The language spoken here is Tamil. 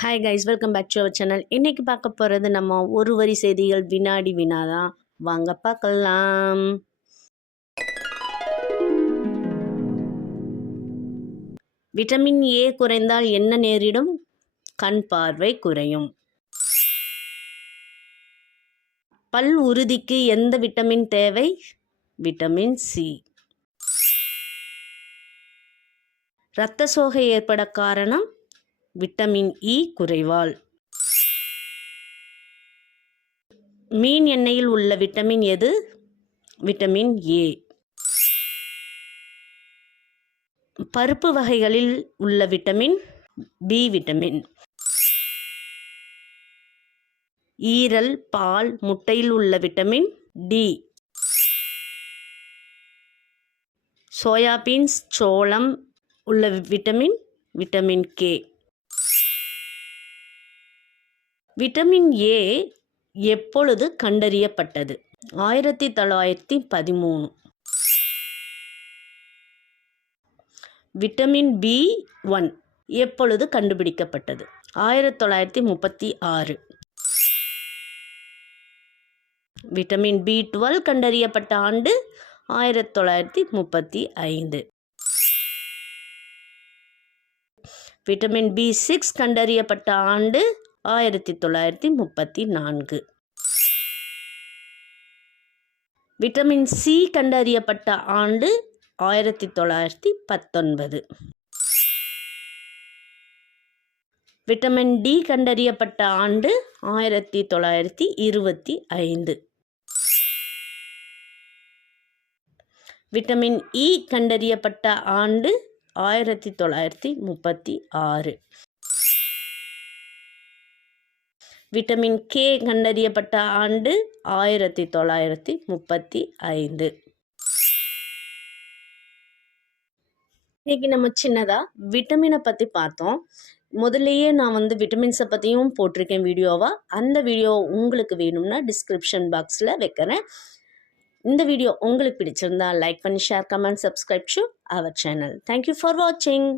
Hi guys, welcome back to our channel. இன்றைக்கி பார்க்க போகிறது நம்ம ஒரு வரி செய்திகள் வினாடி வினா தான். வாங்க பார்க்கலாம். விட்டமின் ஏ குறைந்தால் என்ன நேரிடும்? கண் பார்வை குறையும். பல் உறுதிக்கு எந்த விட்டமின் தேவை? Vitamin C. இரத்த சோகை ஏற்பட காரணம்? விட்டமின் இ குறைவால். மீன் எண்ணெயில் உள்ள விட்டமின் எது? Vitamin A. பருப்பு வகைகளில் உள்ள விட்டமின்? B vitamin. ஈரல், பால், முட்டையில் உள்ள விட்டமின்? டி. சோயாபீன்ஸ், சோளம் உள்ள vitamin? Vitamin K. Vitamin A எப்பொழுது கண்டறியப்பட்டது? 1913. விட்டமின் B1 எப்பொழுது கண்டுபிடிக்கப்பட்டது? 1936. விட்டமின் B12 கண்டறியப்பட்ட ஆண்டு? 1935. விட்டமின் B6 கண்டறியப்பட்ட ஆண்டு? 1934. விட்டமின் சி கண்டறியப்பட்ட ஆண்டு? 1919. விட்டமின் டி கண்டறியப்பட்ட ஆண்டு? 1925. விட்டமின் இ கண்டறியப்பட்ட ஆண்டு? 1936. விட்டமின் கே கண்டறியப்பட்ட ஆண்டு? 1935. இன்னைக்கு நம்ம சின்னதாக விட்டமினை பற்றி பார்த்தோம். முதல்லையே நான் விட்டமின்ஸை பற்றியும் போட்டிருக்கேன் வீடியோவாக. அந்த வீடியோ உங்களுக்கு வேணும்னா டிஸ்கிரிப்ஷன் பாக்ஸில் வைக்கிறேன். இந்த வீடியோ உங்களுக்கு பிடிச்சிருந்தா லைக் பண்ணி share, comment, subscribe to our channel. Thank you for வாட்சிங்.